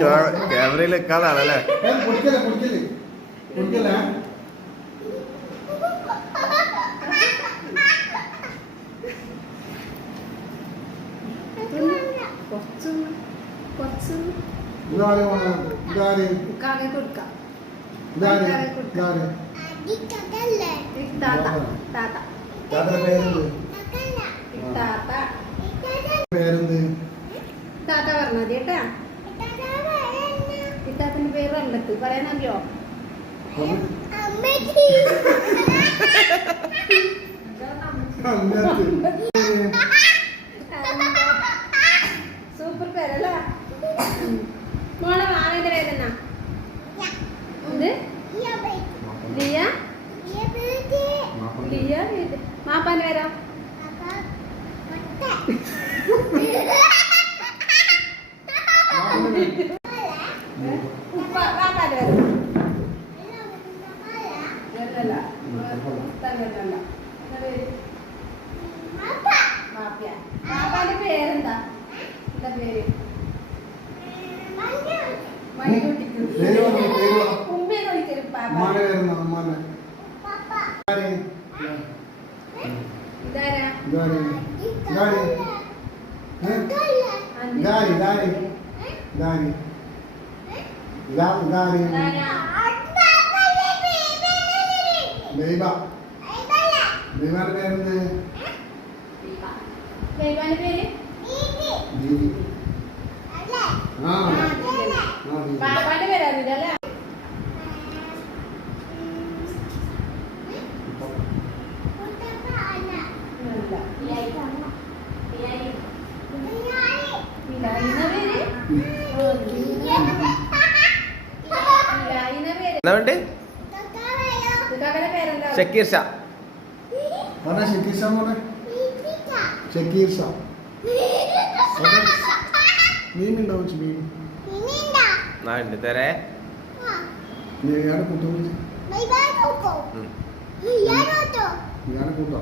ക്യാമറയിൽ വെക്കാതാണല്ലേ. താത്ത പറഞ്ഞത് കേട്ടാ. ഇത്താത്തിന്റെ പേര് രണ്ടത്ത് പറയാനറിയോ? സൂപ്പർ പേരല്ലേ. മോളെ മാമന്റെ പേരെന്നാ? ലിയ. ലിയ. മാപ്പാന്റെ പേരോ? പാപ്പാന്റെ പേരെന്താ? എന്താ പേര്? ഉമ്മയെ വിളിക്കരുത് പാപ്പ. ഇതാരാ? ബേബാന്റെ പേര്? പാപ്പാന്റെ പേരറിയില്ലല്ലേ? എന്താ വേണ്ടേ? ഷക്കീർ ഷാ. ഷക്കീർ ഷാ മോനെ. ഷക്കീർ ഷാ. മീനുണ്ടാവും. മീൻ നാലുണ്ട് തരേ. കൂട്ടോ